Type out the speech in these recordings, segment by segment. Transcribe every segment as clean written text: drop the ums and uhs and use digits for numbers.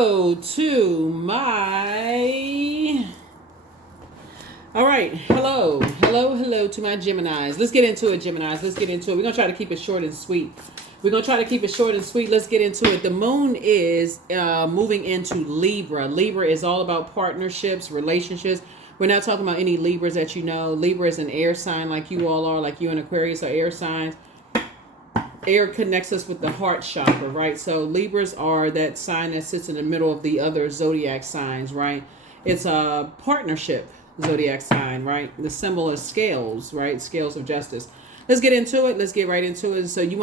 hello to my... All right, hello to my Geminis. Let's get into it, Geminis. Let's get into it. We're going to try to keep it short and sweet. Let's get into it. The moon is moving into Libra. Libra is all about partnerships, relationships. We're not talking about any Libras that you know. Libra is an air sign like you all are, like you and Aquarius are air signs. Air connects us with the heart chakra, right? So Libras are that sign that sits in the middle of the other zodiac signs, right? It's a partnership zodiac sign, right? The symbol is scales, right? Scales of justice. Let's get into it. Let's get right into it. So you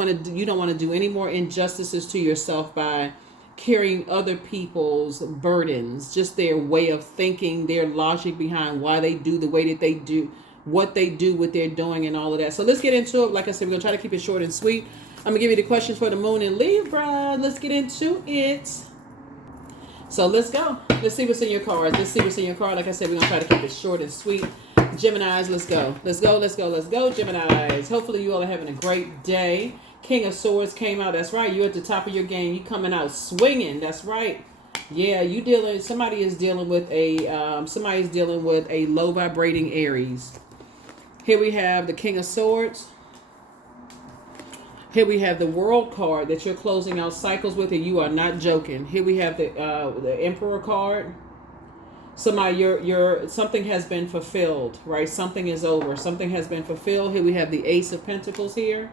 don't want to do any more injustices to yourself by carrying other people's burdens, just their way of thinking, their logic behind why they do the way that they do, what they do, what they're doing, and all of that. So let's get into it. Like I said, we're going to try to keep it short and sweet. I'm going to give you the questions for the moon in Libra. Let's get into it. So let's go. Let's see what's in your cards. Like I said, we're going to try to keep it short and sweet. Geminis, let's go. Let's go, Geminis. Hopefully you all are having a great day. King of Swords came out. That's right. You're at the top of your game. You coming out swinging. That's right. Yeah, somebody is dealing with a low vibrating Aries. Here we have the King of Swords. Here we have the World card that you're closing out cycles with, and you are not joking. Here we have the Emperor card. Something has been fulfilled, right? Something is over. Something has been fulfilled. Here we have the Ace of Pentacles here.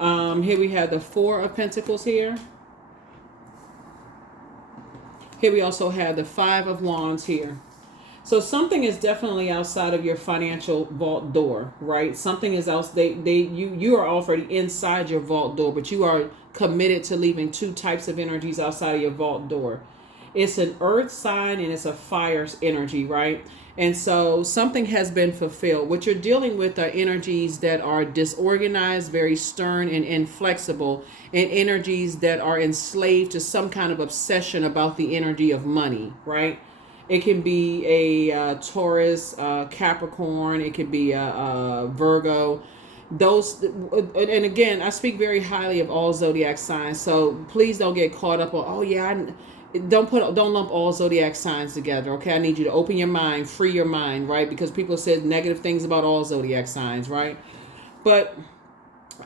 Here we have the Four of Pentacles here. Here we also have the Five of Wands here. So something is definitely outside of your financial vault door, right? Something is else. You are already inside your vault door, but you are committed to leaving two types of energies outside of your vault door. It's an earth sign and it's a fire energy, right? And so something has been fulfilled. What you're dealing with are energies that are disorganized, very stern and inflexible, and energies that are enslaved to some kind of obsession about the energy of money, right? It can be a Taurus, Capricorn. It could be a Virgo. And again, I speak very highly of all zodiac signs. So please don't get caught up on, don't lump all zodiac signs together. Okay, I need you to open your mind, free your mind, right? Because people said negative things about all zodiac signs, right? But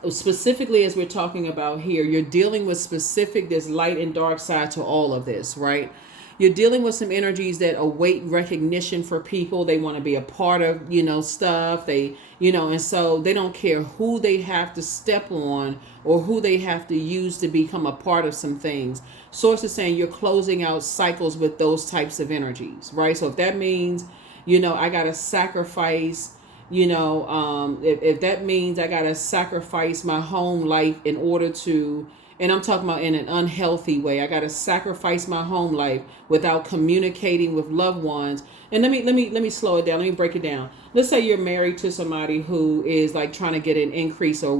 specifically, as we're talking about here, you're dealing with there's light and dark side to all of this, right? You're dealing with some energies that await recognition for people. They want to be a part of, stuff. And so they don't care who they have to step on or who they have to use to become a part of some things. Source is saying you're closing out cycles with those types of energies, right? So if that means, I got to sacrifice, if that means I got to sacrifice my home life in order to, and I'm talking about in an unhealthy way. I got to sacrifice my home life without communicating with loved ones. And let me slow it down. Let me break it down. Let's say you're married to somebody who is like trying to get an increase or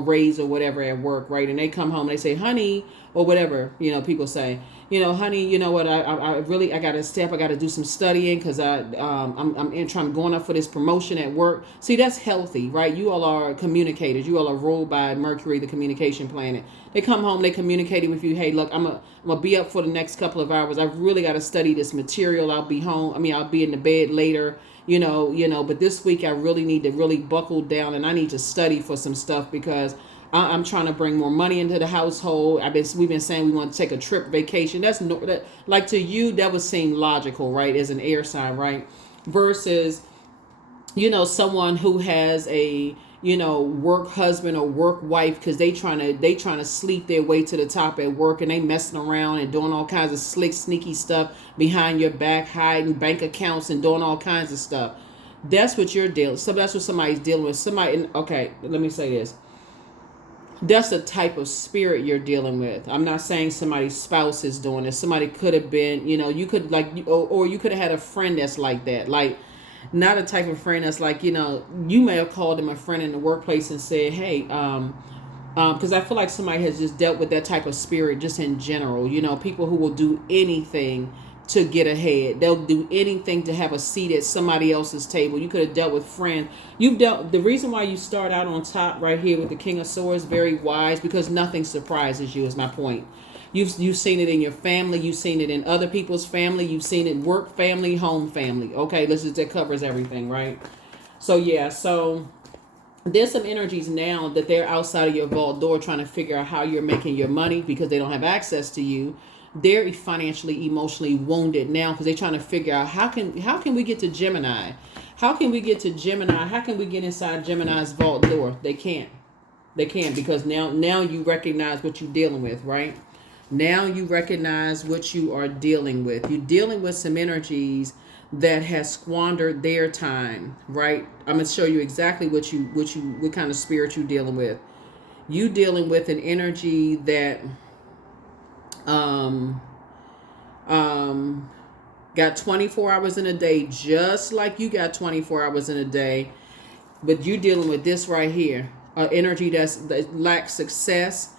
raise or whatever at work, right? And they come home and they say, honey, or whatever, people say, honey, you know what? I got to step. I got to do some studying because I'm going up for this promotion at work. See, that's healthy, right? You all are communicators. You all are ruled by Mercury, the communication planet. They come home, they communicating with you. Hey, look, I'm gonna be up for the next couple of hours. I really got to study this material. I'll be home. I'll be in the bed later. But this week I really need to really buckle down and I need to study for some stuff because I'm trying to bring more money into the household. We've been saying we want to take a trip vacation. Like to you, that would seem logical, right? As an air sign, right? Versus, someone who has a, work husband or work wife because they trying to sleep their way to the top at work and they messing around and doing all kinds of slick, sneaky stuff behind your back, hiding bank accounts and doing all kinds of stuff. That's what you're dealing. So that's what somebody's dealing with. Okay, let me say this. That's the type of spirit you're dealing with. I'm not saying somebody's spouse is doing this. Somebody could have been, you could or you could have had a friend that's like that. Like, not a type of friend that's like, you may have called them a friend in the workplace and said, hey, because I feel like somebody has just dealt with that type of spirit just in general. People who will do anything to get ahead. They'll do anything to have a seat at somebody else's table. You could have dealt with friends. The reason why you start out on top right here with the King of Swords, very wise, because nothing surprises you is my point. You've seen it in your family. You've seen it in other people's family. You've seen it work family, home family. Okay, that covers everything, right? So yeah, so there's some energies now that they're outside of your vault door trying to figure out how you're making your money because they don't have access to you. They're financially, emotionally wounded now because they're trying to figure out how can we get to Gemini? How can we get to Gemini? How can we get inside Gemini's vault door? They can't. They can't because now you recognize what you're dealing with, right? Now you recognize what you are dealing with. You're dealing with some energies that has squandered their time, right? I'm gonna show you exactly what kind of spirit you dealing with. You dealing with an energy that got 24 hours in a day, just like you got 24 hours in a day, but you dealing with this right here, energy that lacks success,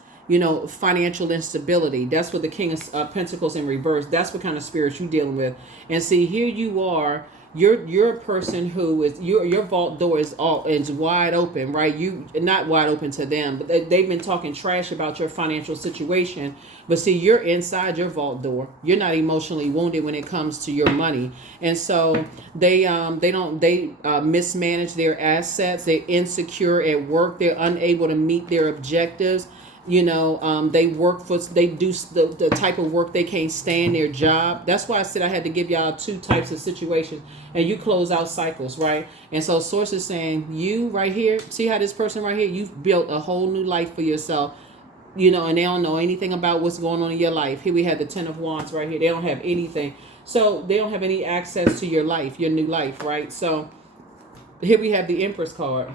financial instability. That's what the King of Pentacles in reverse. That's what kind of spirit you dealing with. And see, here you are. You're a person who is your vault door is wide open, right? You not wide open to them, but they've been talking trash about your financial situation. But see, you're inside your vault door. You're not emotionally wounded when it comes to your money, and so they mismanage their assets. They're insecure at work. They're unable to meet their objectives. They do the type of work they can't stand their job. That's why I said I had to give y'all two types of situations, and you close out cycles, right? And so source is saying, you right here, see how this person right here, you've built a whole new life for yourself, and they don't know anything about what's going on in your life. Here we have the 10 of Wands right here. They don't have anything. So they don't have any access to your life, your new life, right? So here we have the Empress card.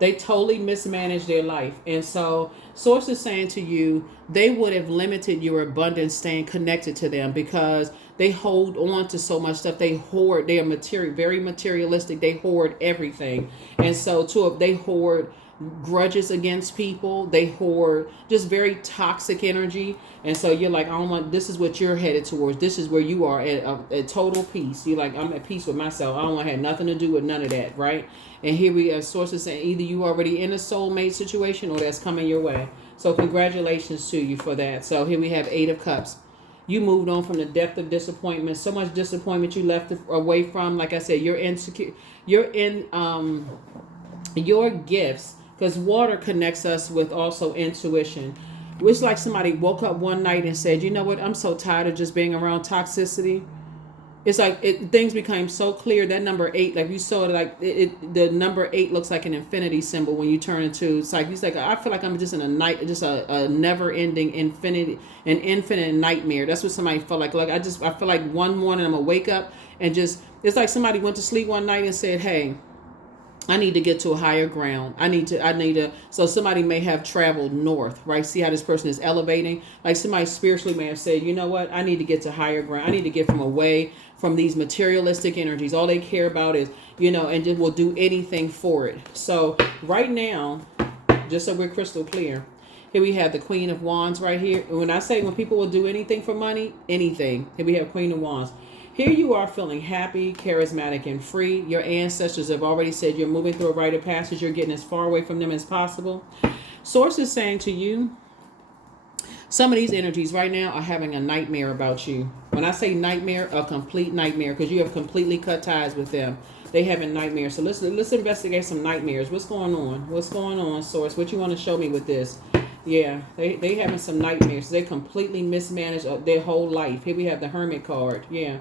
They totally mismanaged their life. And so source is saying to you, they would have limited your abundance staying connected to them because they hold on to so much stuff. They hoard. They are very materialistic. They hoard everything. And so they hoard grudges against people. They hoard just very toxic energy. And so you're like, this is what you're headed towards. This is where you are at total peace. You're like, I'm at peace with myself. I don't want to have nothing to do with none of that, right? And here we have sources saying either you already in a soulmate situation or that's coming your way. So congratulations to you for that. So here we have 8 of Cups. You moved on from the depth of disappointment. So much disappointment you left away from. Like I said, you're insecure. You're in your gifts. Because water connects us with also intuition. It's like somebody woke up one night and said, you know what, I'm so tired of just being around toxicity. It's like things became so clear. That number 8, like you saw it, like the number 8 looks like an infinity symbol when you turn into. It's like I feel like I'm just in a never-ending an infinite nightmare. That's what somebody felt like. Like I feel like one morning I'm gonna wake up and just it's like somebody went to sleep one night and said, hey, I need to get to a higher ground. I need to. So somebody may have traveled north, right? See how this person is elevating? Like somebody spiritually may have said, you know what? I need to get to higher ground. I need to get away from these materialistic energies. All they care about is, and just will do anything for it. So right now, just so we're crystal clear, here we have the Queen of Wands right here. When I say when people will do anything for money, anything. Here we have Queen of Wands. Here you are feeling happy, charismatic, and free. Your ancestors have already said you're moving through a rite of passage. You're getting as far away from them as possible. Source is saying to you, some of these energies right now are having a nightmare about you. When I say nightmare, a complete nightmare, because you have completely cut ties with them. They having nightmares. So let's investigate some nightmares. What's going on? What's going on, Source? What you want to show me with this? Yeah, they having some nightmares. They completely mismanaged their whole life. Here we have the Hermit card. Yeah.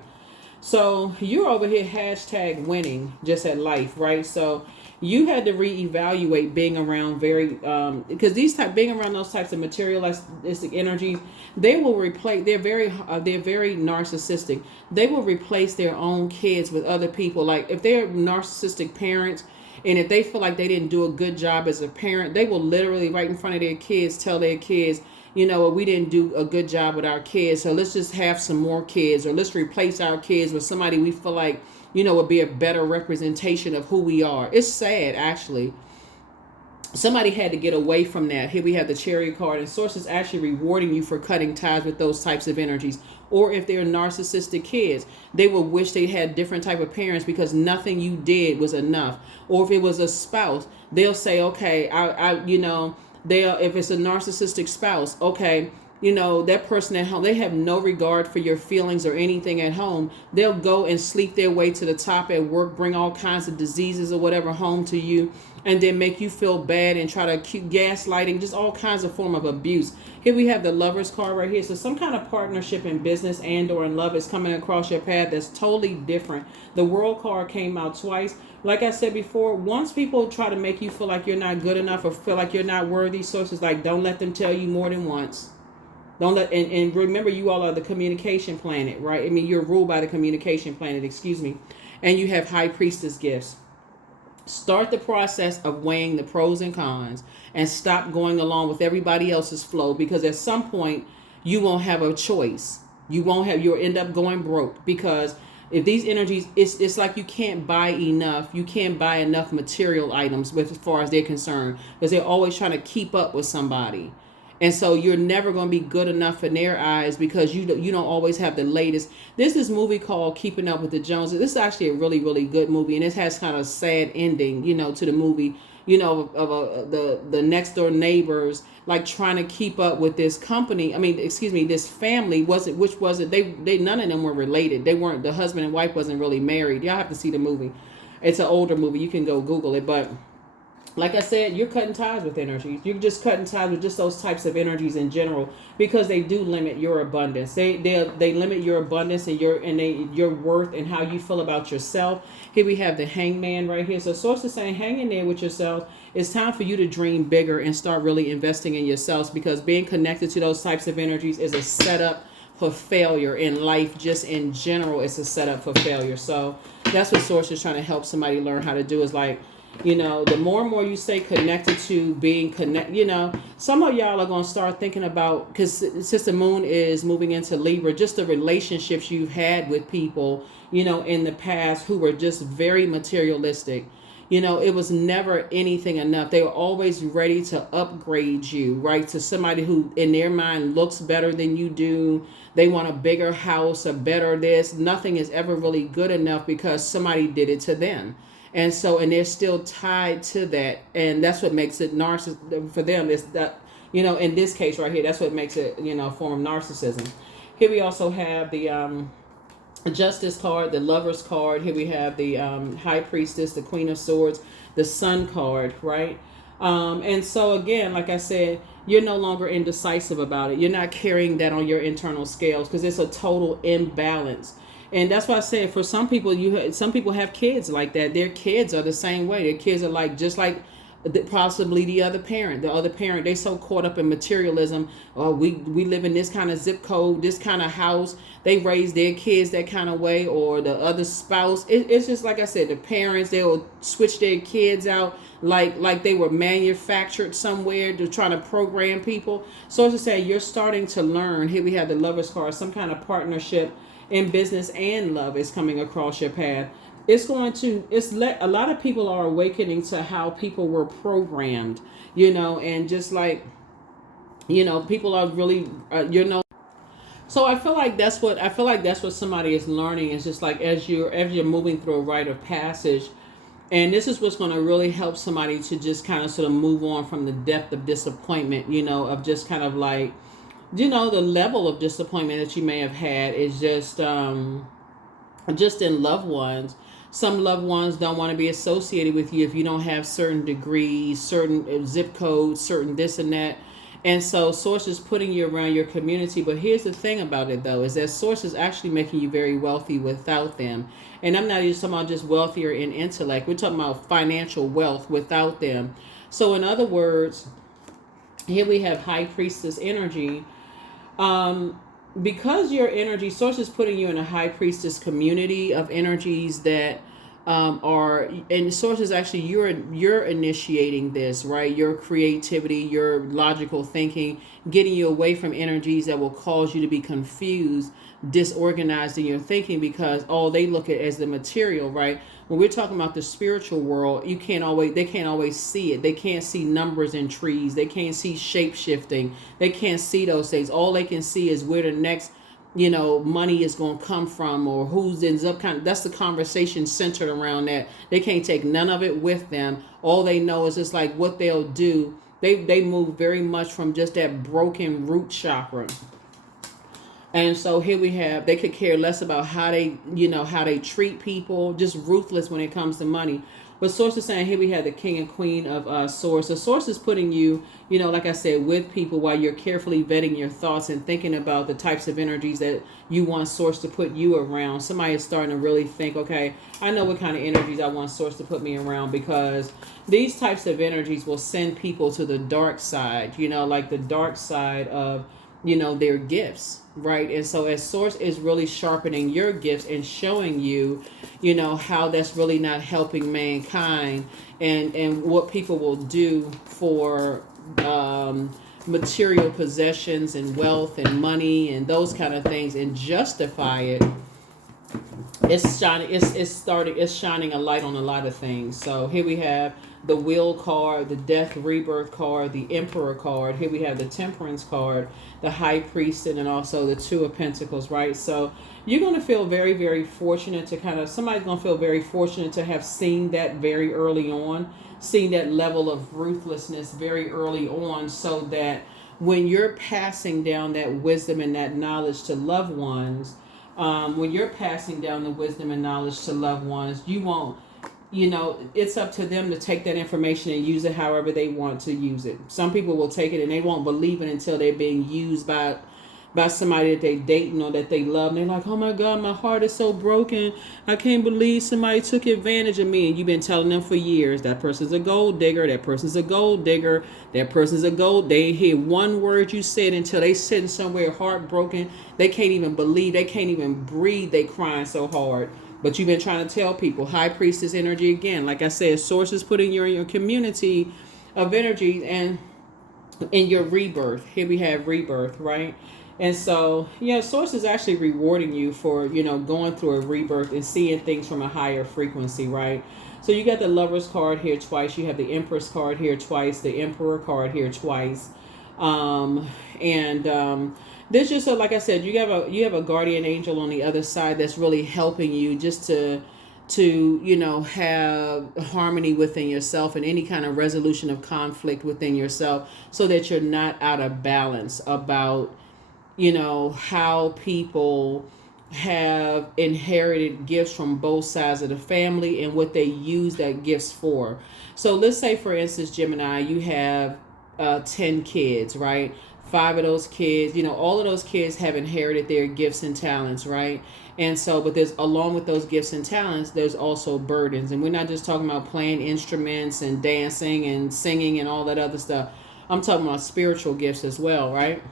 So you're over here hashtag winning just at life, right? So you had to reevaluate being around because being around those types of materialistic energies, they will replace. They're very narcissistic. They will replace their own kids with other people. Like if they're narcissistic parents, and if they feel like they didn't do a good job as a parent, they will literally right in front of their kids tell their kids, we didn't do a good job with our kids, so let's just have some more kids, or let's replace our kids with somebody we feel like, would be a better representation of who we are. It's sad, actually. Somebody had to get away from that. Here we have the Chariot card, and Source is actually rewarding you for cutting ties with those types of energies. Or if they're narcissistic kids, they will wish they had different type of parents because nothing you did was enough. Or if it was a spouse, they'll say, okay, If it's a narcissistic spouse, okay, that person at home, they have no regard for your feelings or anything at home. They'll go and sleep their way to the top at work, bring all kinds of diseases or whatever home to you, and then make you feel bad and try to keep gaslighting, just all kinds of form of abuse. Here we have the Lovers card right here. So some kind of partnership in business and or in love is coming across your path that's totally different. The World card came out twice. Like I said before, once people try to make you feel like you're not good enough or feel like you're not worthy, sources like, don't let them tell you more than once. Don't let, and remember, you all are the communication planet, right? I mean, you're ruled by the communication planet, excuse me. And you have High Priestess gifts. Start the process of weighing the pros and cons and stop going along with everybody else's flow, because at some point you won't have a choice. You'll end up going broke, because if these energies, it's like you can't buy enough. You can't buy enough material items as far as they're concerned, because they're always trying to keep up with somebody. And so you're never going to be good enough in their eyes, because you don't always have the latest. There's this movie called Keeping Up with the Joneses. This is actually a really, really good movie, and it has kind of a sad ending, to the movie, of the next door neighbors, like trying to keep up with this company. This family they none of them were related. They weren't, the husband and wife wasn't really married. Y'all have to see the movie. It's an older movie. You can go Google it, but like I said, you're cutting ties with energies. You're just cutting ties with just those types of energies in general, because they do limit your abundance. They limit your abundance and your worth and how you feel about yourself. Here we have the Hangman right here. So source is saying, hang in there with yourself. It's time for you to dream bigger and start really investing in yourselves, because being connected to those types of energies is a setup for failure in life. Just in general, it's a setup for failure. So that's what source is trying to help somebody learn how to do, is like, the more and more you stay connected to being some of y'all are going to start thinking about, because since the moon is moving into Libra, just the relationships you've had with people, in the past, who were just very materialistic. It was never anything enough. They were always ready to upgrade you, right? To somebody who in their mind looks better than you do. They want a bigger house, a better this. Nothing is ever really good enough, because somebody did it to them. And they're still tied to that. And that's what makes it narcissism for them, is that, in this case right here, that's what makes it, a form of narcissism. Here we also have the Justice card, the Lovers card. Here we have the High Priestess, the Queen of Swords, the Sun card, right? And so again, like I said, you're no longer indecisive about it. You're not carrying that on your internal scales, because it's a total imbalance. And that's why I said, for some people, some people have kids like that. Their kids are the same way. Their kids are just like possibly the other parent. The other parent, they so caught up in materialism. Oh, we live in this kind of zip code, this kind of house. They raise their kids that kind of way, or the other spouse. It's just like I said, the parents, they will switch their kids out like they were manufactured somewhere to try to program people. So as I say, you're starting to learn. Here we have the Lovers card, some kind of partnership in business and love is coming across your path. A lot of people are awakening to how people were programmed, and just like, people are really, So I feel like that's what somebody is learning. Is just like, as you're moving through a rite of passage, and this is what's going to really help somebody to just kind of sort of move on from the depth of disappointment, of just kind of like, the level of disappointment that you may have had is just in loved ones. Some loved ones don't want to be associated with you if you don't have certain degrees, certain zip codes, certain this and that. And so Source is putting you around your community. But here's the thing about it, though, is that Source is actually making you very wealthy without them. And I'm not just talking about just wealthier in intellect. We're talking about financial wealth without them. So in other words, here we have High Priestess energy. Because your energy Source is putting you in a High Priestess community of energies that and Source is actually, you're initiating this, right? Your creativity, your logical thinking, getting you away from energies that will cause you to be confused, disorganized in your thinking, because they look at as the material, right? When we're talking about the spiritual world, they can't always see it. They can't see numbers in trees. They can't see shape shifting. They can't see those things. All they can see is where the next money is going to come from, or who's ends up that's the conversation centered around that. They can't take none of it with them. All they know is just like what they'll do They move very much from just that broken root chakra. And so here we have, they could care less about how they, how they treat people, just ruthless when it comes to money. But Source is saying, here we have the king and queen of Source. So Source is putting you, like I said, with people while you're carefully vetting your thoughts and thinking about the types of energies that you want Source to put you around. Somebody is starting to really think, okay, I know what kind of energies I want Source to put me around, because these types of energies will send people to the dark side, like the dark side of, their gifts, right? And so as Source is really sharpening your gifts and showing you, how that's really not helping mankind, and what people will do for material possessions and wealth and money and those kind of things, and justify it. It's shining a light on a lot of things. So here we have the Wheel card, the Death Rebirth card, the Emperor card. Here we have the Temperance card, the High Priest, and then also the Two of Pentacles, right? So you're going to feel very, very fortunate to somebody's going to feel very fortunate to have seen that very early on, seen that level of ruthlessness very early on, so that when you're passing down that wisdom and that knowledge to loved ones, when you're passing down the wisdom and knowledge to loved ones, you won't, it's up to them to take that information and use it however they want to use it. Some people will take it and they won't believe it until they're being used by somebody that they dating or that they love. And they're like, oh my God, my heart is so broken. I can't believe somebody took advantage of me. And you've been telling them for years, that person's a gold digger, that person's a gold digger, that person's a gold. They ain't hear one word you said until they sitting somewhere heartbroken. They can't even believe, they can't even breathe. They crying so hard. But you've been trying to tell people. High Priestess energy again. Like I said, Source is putting you in your community of energy and in your rebirth. Here we have rebirth, right? And so, Source is actually rewarding you for, going through a rebirth and seeing things from a higher frequency, right? So you got the Lover's card here twice. You have the Empress card here twice. The Emperor card here twice. This just, so like I said, you have a guardian angel on the other side that's really helping you just to have harmony within yourself and any kind of resolution of conflict within yourself, so that you're not out of balance about how people have inherited gifts from both sides of the family and what they use that gifts for. So let's say, for instance, Gemini, you have 10 kids, right? 5 of those kids, all of those kids have inherited their gifts and talents, right? And so, but there's, along with those gifts and talents, there's also burdens. And we're not just talking about playing instruments and dancing and singing and all that other stuff. I'm talking about spiritual gifts as well, right?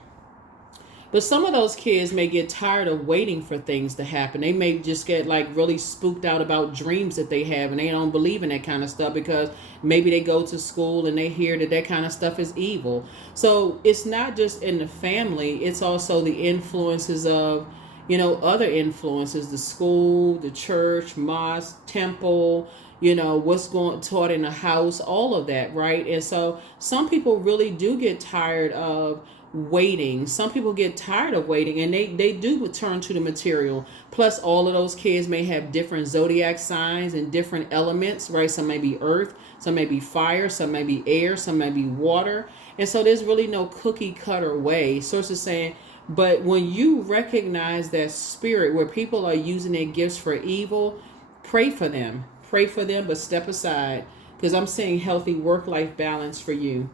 But some of those kids may get tired of waiting for things to happen. They may just get really spooked out about dreams that they have, and they don't believe in that kind of stuff because maybe they go to school and they hear that kind of stuff is evil. So it's not just in the family, it's also the influences of, other influences, the school, the church, mosque, temple, what's taught in the house, all of that, right? And so some people really do get tired of waiting. Some people get tired of waiting, and they do return to the material. Plus, all of those kids may have different zodiac signs and different elements, right? Some may be earth, some may be fire, some may be air, some may be water. And so there's really no cookie cutter way. Source is saying, but when you recognize that spirit where people are using their gifts for evil, pray for them, but step aside, because I'm seeing healthy work-life balance for you.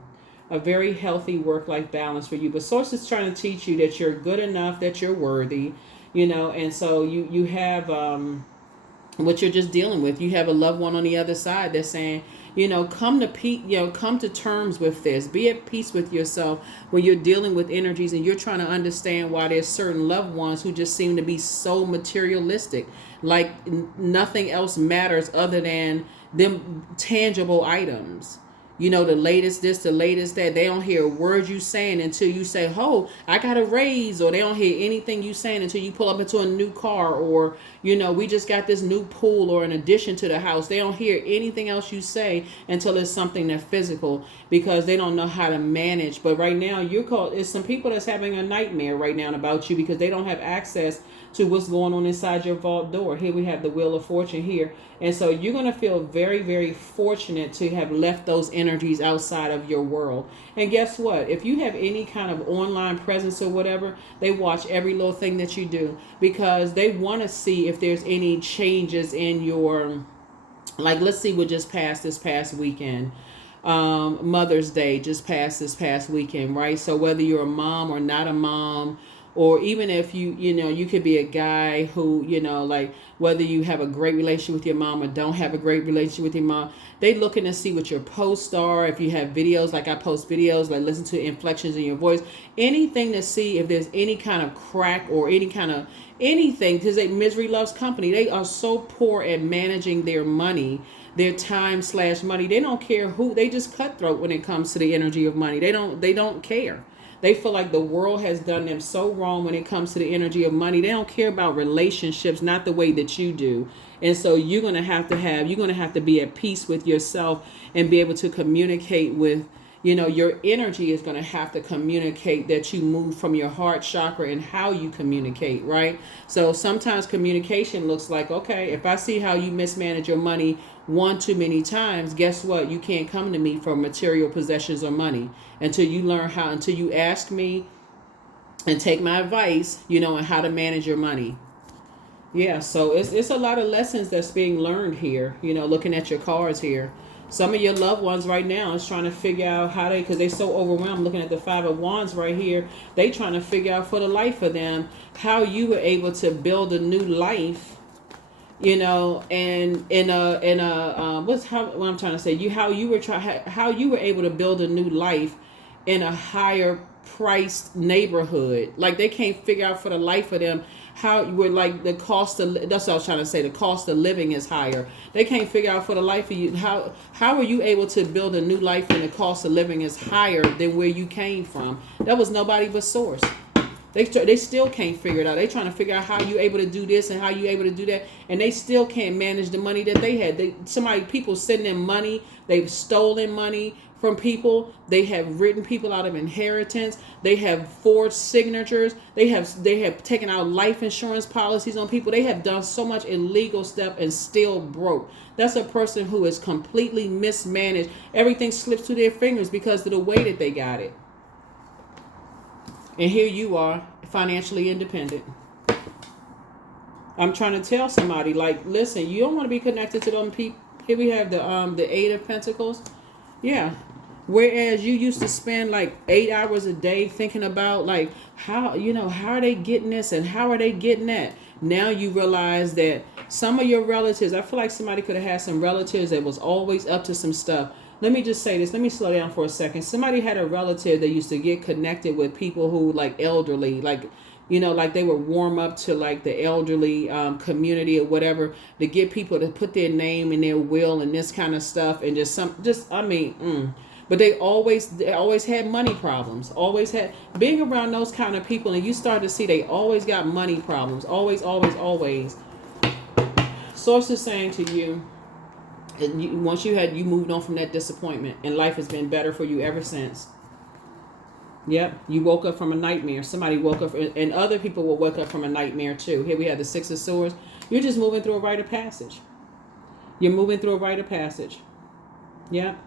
A very healthy work-life balance for you. But Source is trying to teach you that you're good enough, that you're worthy, and so you have what you're just dealing with. You have a loved one on the other side that's saying, come to terms with this. Be at peace with yourself when you're dealing with energies and you're trying to understand why there's certain loved ones who just seem to be so materialistic, like nothing else matters other than them tangible items. The latest this, the latest that. They don't hear a word you saying until you say, oh, I got a raise. Or they don't hear anything you saying until you pull up into a new car. Or, we just got this new pool or an addition to the house. They don't hear anything else you say until it's something that's physical, because they don't know how to manage. But right now, it's some people that's having a nightmare right now about you because they don't have access to what's going on inside your vault door. Here we have the Wheel of Fortune here. And so you're going to feel very, very fortunate to have left those energies energies outside of your world. And guess what? If you have any kind of online presence or whatever, they watch every little thing that you do, because they want to see if there's any changes in your, like, let's see what just passed this past weekend. Mother's Day just passed this past weekend, right? So whether you're a mom or not a mom, or even if you could be a guy who, like, whether you have a great relationship with your mom or don't have a great relationship with your mom, they looking to see what your posts are. If you have videos, like I post videos, like listen to inflections in your voice, anything to see if there's any kind of crack or any kind of anything, because misery loves company. They are so poor at managing their money, their time/money. They don't care who. They just cutthroat when it comes to the energy of money. They don't care. They feel like the world has done them so wrong when it comes to the energy of money. They don't care about relationships, not the way that you do. And so you're going to have to be at peace with yourself and be able to communicate with, your energy is going to have to communicate that you move from your heart chakra and how you communicate, right? So sometimes communication looks like, okay, if I see how you mismanage your money one too many times, guess what? You can't come to me for material possessions or money until you ask me and take my advice, on how to manage your money. Yeah, so it's a lot of lessons that's being learned here, looking at your cards here. Some of your loved ones right now is trying to figure out how because they're so overwhelmed. Looking at the Five of Wands right here, they trying to figure out for the life of them how you were able to build a new life, and what I'm trying to say, how you were able to build a new life in a higher priced neighborhood. Like, they can't figure out for the life of them how you were, like, the cost of, that's what I was trying to say, the cost of living is higher. They can't figure out for the life of you how are you able to build a new life when the cost of living is higher than where you came from. That was nobody but source. They still can't figure it out. They trying to figure out how you able to do this and how you able to do that, and they still can't manage the money that they had. People sending them money. They've stolen money from people. They have written people out of inheritance. They have forged signatures. They have taken out life insurance policies on people. They have done so much illegal stuff and still broke. That's a person who is completely mismanaged. Everything slips through their fingers because of the way that they got it. And here you are, financially independent. I'm trying to tell somebody, like, listen, you don't want to be connected to them people. Here we have the Eight of Pentacles. Yeah. Whereas you used to spend like 8 hours a day thinking about, like, how are they getting this and how are they getting that? Now you realize that some of your relatives, I feel like somebody could have had some relatives that was always up to some stuff. Let me just say this. Let me slow down for a second. Somebody had a relative that used to get connected with people who, like, elderly, like, like they would warm up to, like, the elderly community or whatever, to get people to put their name in their will and this kind of stuff, and but they always had money problems. Always had, being around those kind of people, and you start to see they always got money problems. Always, always, always. Source is saying to you, and once you moved on from that disappointment, and life has been better for you ever since. Yep, you woke up from a nightmare. Somebody woke up, and other people will wake up from a nightmare too. Here we have the Six of Swords. You're just moving through a rite of passage. You're moving through a rite of passage. Yep.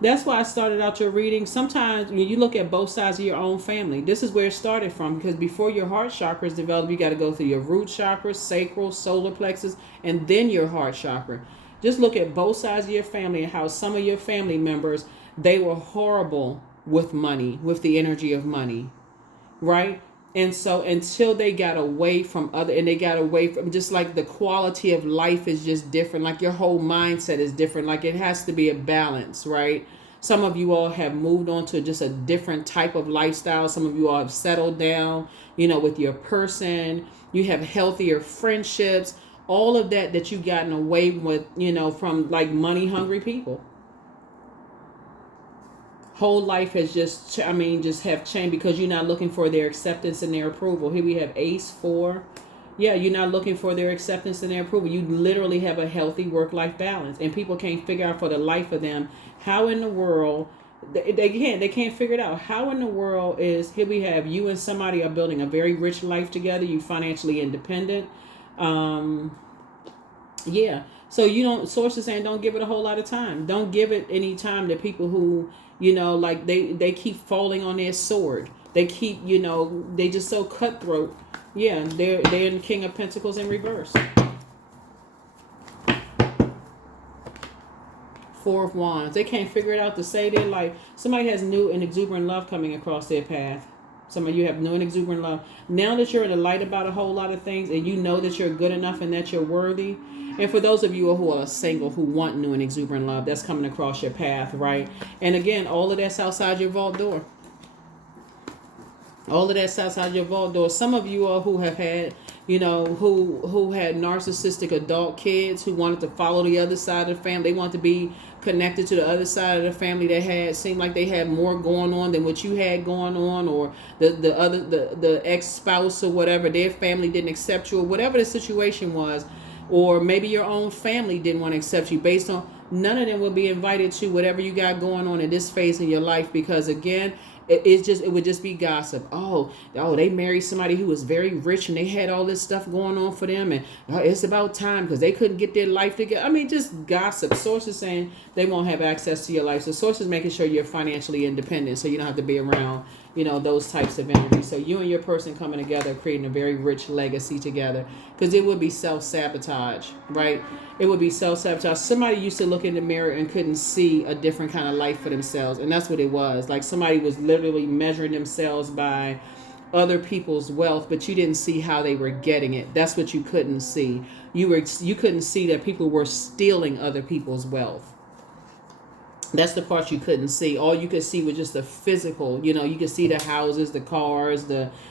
That's why I started out your reading. Sometimes when you look at both sides of your own family, this is where it started from, because before your heart chakra is developed, you got to go through your root chakra, sacral, solar plexus, and then your heart chakra. Just look at both sides of your family and how some of your family members, they were horrible with money, with the energy of money, right? And so until they got away from just like the quality of life is just different, like your whole mindset is different, like it has to be a balance, right? Some of you all have moved on to just a different type of lifestyle. Some of you all have settled down, with your person. You have healthier friendships. All of that you gotten away with, from, like, money hungry people. Whole life has just have changed because you're not looking for their acceptance and their approval. Here we have Ace 4. Yeah, you're not looking for their acceptance and their approval. You literally have a healthy work-life balance, and people can't figure out for the life of them how in the world they can't figure it out. How in the world is, here we have you and somebody are building a very rich life together. You financially independent. Yeah. So you don't, sources saying don't give it a whole lot of time. Don't give it any time to people who, like they keep falling on their sword. They keep, they just so cutthroat. Yeah, they're in King of Pentacles in reverse. Four of Wands. They can't figure it out to say their life. Somebody has new and exuberant love coming across their path. Some of you have new and exuberant love. Now that you're in the light about a whole lot of things and you know that you're good enough and that you're worthy. And for those of you who are single who want new and exuberant love, that's coming across your path, right? And again, all of that's outside your vault door. All of that's outside your vault door. Some of you who have had, who had narcissistic adult kids who wanted to follow the other side of the family. They wanted to be connected to the other side of the family that seemed like they had more going on than what you had going on, or the ex-spouse or whatever, their family didn't accept you, or whatever the situation was, or maybe your own family didn't want to accept you. Based on, none of them will be invited to whatever you got going on in this phase in your life, because again, it would just be gossip. Oh, they married somebody who was very rich and they had all this stuff going on for them, and it's about time because they couldn't get their life together. I mean, just gossip. Sources saying they won't have access to your life. So sources making sure you're financially independent, so you don't have to be around, those types of energy. So you and your person coming together, creating a very rich legacy together, because it would be self-sabotage, right? It would be self-sabotage. Somebody used to look in the mirror and couldn't see a different kind of life for themselves, and that's what it was. Like somebody was literally measuring themselves by other people's wealth, but you didn't see how they were getting it. That's what you couldn't see. You couldn't see that people were stealing other people's wealth. That's the part you couldn't see. All you could see was just the physical. You could see the houses, the cars,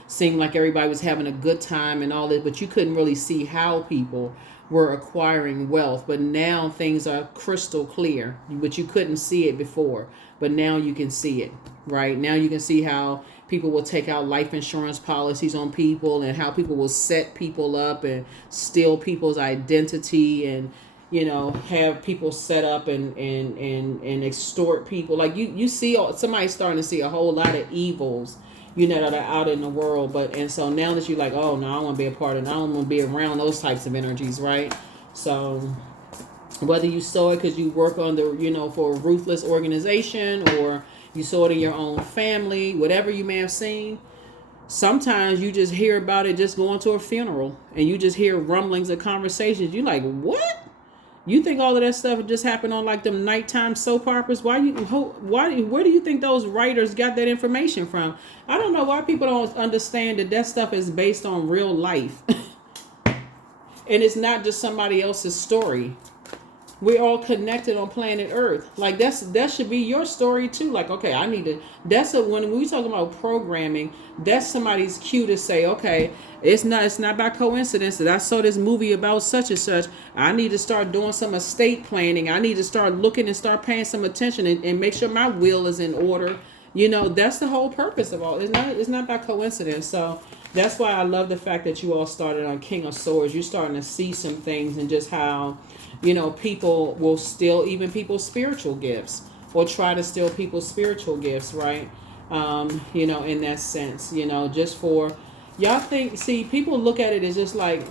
seemed like everybody was having a good time and all that, but you couldn't really see how people were acquiring wealth. But now things are crystal clear, but you couldn't see it before. But now you can see it, right? Now you can see how people will take out life insurance policies on people, and how people will set people up and steal people's identity, and have people set up and extort people. Like you see, somebody's starting to see a whole lot of evils, that are out in the world. And so now that you're like, oh no, I don't want to be a part of it. I don't want to be around those types of energies, right? So whether you saw it because you work under, for a ruthless organization, or you saw it in your own family, whatever you may have seen, sometimes you just hear about it just going to a funeral, and you just hear rumblings of conversations. You're like, what? You think all of that stuff just happened on like them nighttime soap operas? Where do you think those writers got that information from? I don't know why people don't understand that stuff is based on real life. And it's not just somebody else's story. We're all connected on planet Earth. Like that should be your story too. Like, okay, when we talk about programming, that's somebody's cue to say, okay, it's not by coincidence that I saw this movie about such and such. I need to start doing some estate planning. I need to start looking and start paying some attention and make sure my will is in order. That's the whole purpose of all. It's not by coincidence. So that's why I love the fact that you all started on King of Swords. You're starting to see some things, and just how people will steal even people's spiritual gifts, or try to steal people's spiritual gifts, right? In that sense, just for y'all people look at it as just like,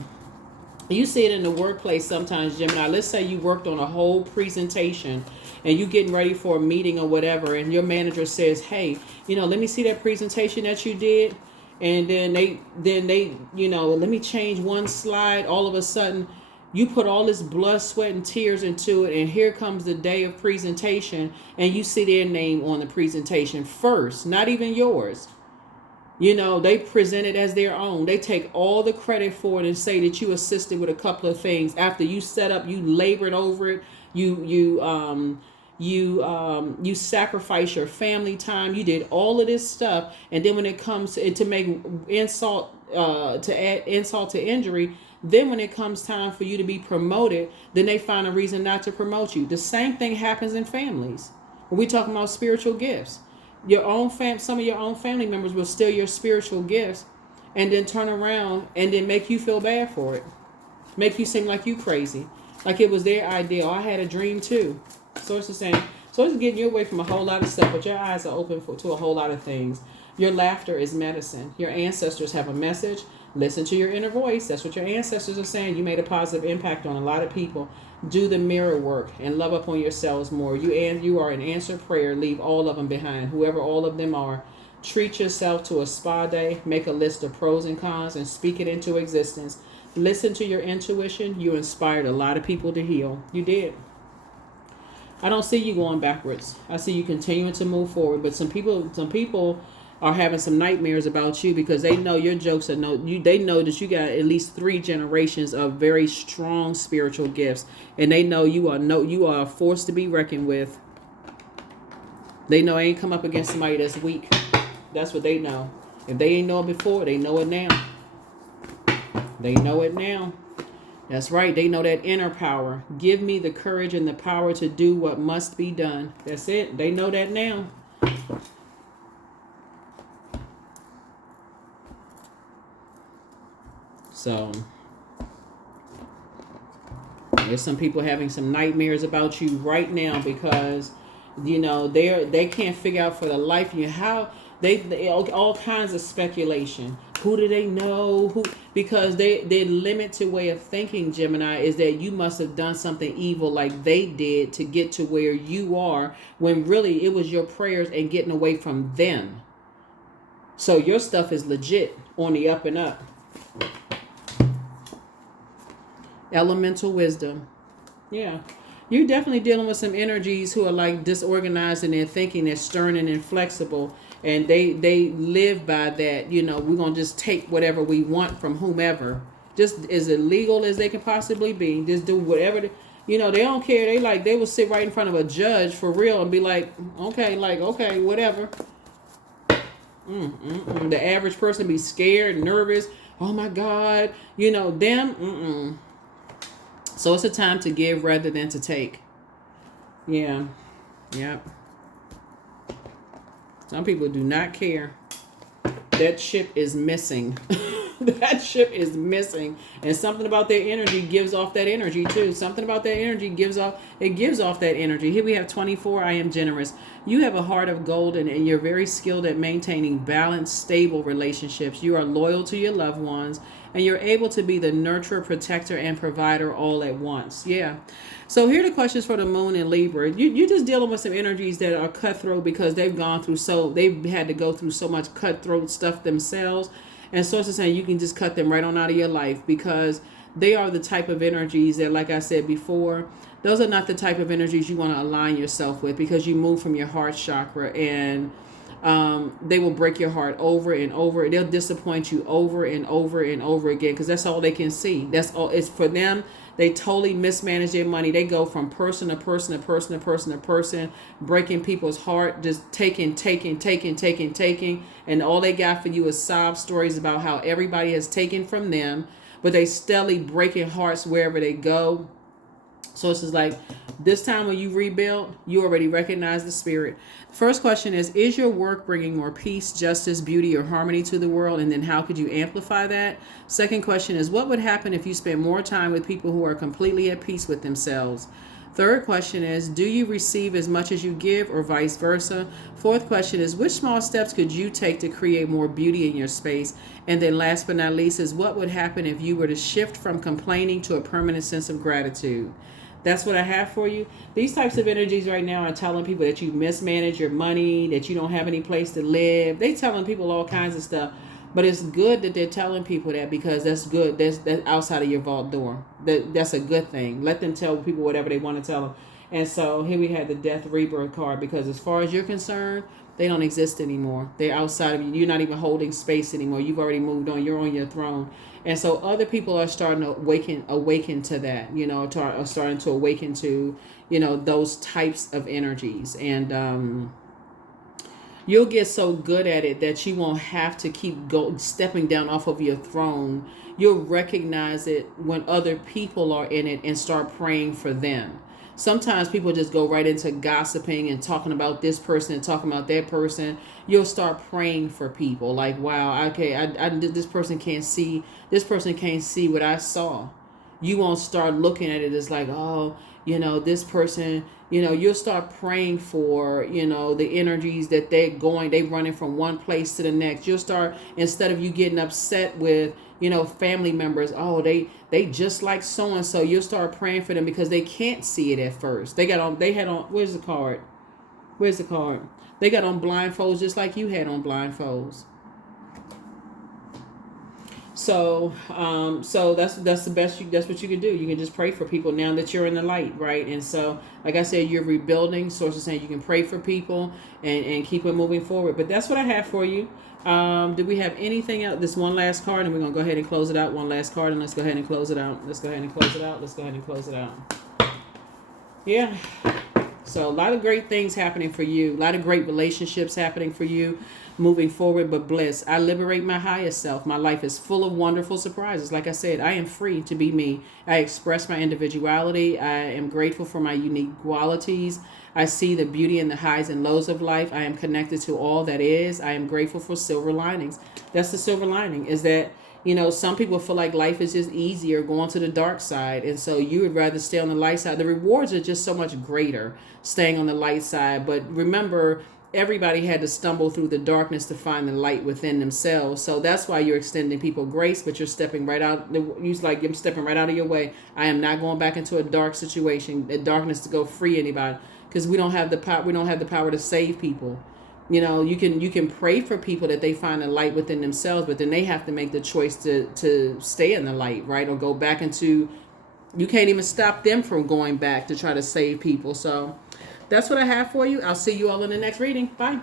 you see it in the workplace sometimes, Gemini. Let's say you worked on a whole presentation and you getting ready for a meeting or whatever, and your manager says, hey, let me see that presentation that you did. And then they let me change one slide. All of a sudden, you put all this blood, sweat, and tears into it, and here comes the day of presentation, and you see their name on the presentation first, not even yours. They present it as their own. They take all the credit for it and say that you assisted with a couple of things. After you set up, you labored over it. You sacrifice your family time. You did all of this stuff, and then when it comes to make to add insult to injury, then when it comes time for you to be promoted, then they find a reason not to promote you. The same thing happens in families. When we talking about spiritual gifts, some of your own family members will steal your spiritual gifts, and then turn around and then make you feel bad for it, make you seem like you crazy, like it was their idea. I had a dream too. So it's getting you away from a whole lot of stuff, but your eyes are open to a whole lot of things. Your laughter is medicine. Your ancestors have a message. Listen to your inner voice. That's what your ancestors are saying. You made a positive impact on a lot of people. Do the mirror work and love up on yourselves more. You are an answered prayer. Leave all of them behind, whoever all of them are. Treat yourself to a spa day. Make a list of pros and cons and speak it into existence. Listen to your intuition. You inspired a lot of people to heal. You did. I don't see you going backwards. I see you continuing to move forward. But some people are having some nightmares about you because they know your jokes are they know that you got at least 3 generations of very strong spiritual gifts, and they know you are a force to be reckoned with. They know I ain't come up against somebody that's weak. That's what they know. If they ain't know it before, they know it now. They know it now. That's right. They know that inner power. Give me the courage and the power to do what must be done. That's it. They know that now. So there's some people having some nightmares about you right now because, they can't figure out for the life of you how they all kinds of speculation. Who do they know? Because their limited way of thinking, Gemini, is that you must have done something evil like they did to get to where you are, when really it was your prayers and getting away from them. So your stuff is legit on the up and up. Elemental wisdom. Yeah. You're definitely dealing with some energies who are like disorganized in their thinking. They're stern and inflexible. And they live by that, we're going to just take whatever we want from whomever. Just as illegal as they can possibly be. Just do whatever. They don't care. They will sit right in front of a judge for real and be like, okay, whatever. The average person be scared, nervous. Oh my God. Them. So it's a time to give rather than to take. Yeah. Yep. Some people do not care. That ship is missing. That ship is missing. And something about their energy gives off that energy too. Something about that energy gives off that energy. Here we have 24. I am generous. You have a heart of gold and you're very skilled at maintaining balanced, stable relationships. You are loyal to your loved ones and you're able to be the nurturer, protector, and provider all at once. Yeah. So here are the questions for the moon and Libra. You're just dealing with some energies that are cutthroat because they've had to go through so much cutthroat stuff themselves. And source is saying you can just cut them right on out of your life because they are the type of energies that, like I said before, those are not the type of energies you want to align yourself with because you move from your heart chakra and they will break your heart over and over. They'll disappoint you over and over and over again because that's all they can see. That's all. It's for them. They totally mismanage their money. They go from person to person to person to person to person, breaking people's heart, just taking. And all they got for you is sob stories about how everybody has taken from them, but they steadily breaking hearts wherever they go. So it's just like this time when you rebuild, you already recognize the spirit. First question is your work bringing more peace, justice, beauty, or harmony to the world? And then how could you amplify that? Second question is what would happen if you spent more time with people who are completely at peace with themselves? Third question is, do you receive as much as you give or vice versa? Fourth question is, which small steps could you take to create more beauty in your space? And then last but not least is, what would happen if you were to shift from complaining to a permanent sense of gratitude? That's what I have for you. These types of energies right now are telling people that you mismanage your money, that you don't have any place to live. They're telling people all kinds of stuff. But it's good that they're telling people that because that's good. That's outside of your vault door. That's a good thing. Let them tell people whatever they want to tell them. And so here we had the Death Rebirth card because as far as you're concerned, they don't exist anymore. They're outside of you. You're not even holding space anymore. You've already moved on. You're on your throne. And so other people are starting to awaken to that, are starting to awaken to, those types of energies. And you'll get so good at it that you won't have to keep stepping down off of your throne. You'll recognize it when other people are in it and start praying for them. Sometimes people just go right into gossiping and talking about this person and talking about that person. You'll start praying for people like, wow, okay, this person can't see what I saw. You won't start looking at it as like, oh, this person, you'll start praying for, the energies that they running from one place to the next. You'll start, instead of you getting upset with, family members, oh, they just like so and so, you'll start praying for them because they can't see it at first. They had on, where's the card? They got on blindfolds just like you had on blindfolds. So that's the best. That's what you can do. You can just pray for people now that you're in the light, right? And so, like I said, you're rebuilding. Source is saying you can pray for people and keep it moving forward. But that's what I have for you. Do we have anything else? This one last card, and we're gonna go ahead and close it out. One last card, and let's go ahead and close it out. Yeah. So a lot of great things happening for you. A lot of great relationships happening for you moving forward, but bliss. I liberate my highest self. My life is full of wonderful surprises. Like I said, I am free to be me. I express my individuality. I am grateful for my unique qualities. I see the beauty in the highs and lows of life. I am connected to all that is. I am grateful for silver linings. That's the silver lining, is that some people feel like life is just easier going to the dark side. And so you would rather stay on the light side. The rewards are just so much greater staying on the light side. But remember, everybody had to stumble through the darkness to find the light within themselves. So that's why you're extending people grace, but you're stepping right out. You're like, I'm stepping right out of your way. I am not going back into a dark situation, a darkness to go free anybody, because we don't have the power. We don't have the power to save people. You can pray for people that they find a light within themselves, but then they have to make the choice to stay in the light, right? Or go back into, you can't even stop them from going back to try to save people. So that's what I have for you. I'll see you all in the next reading. Bye.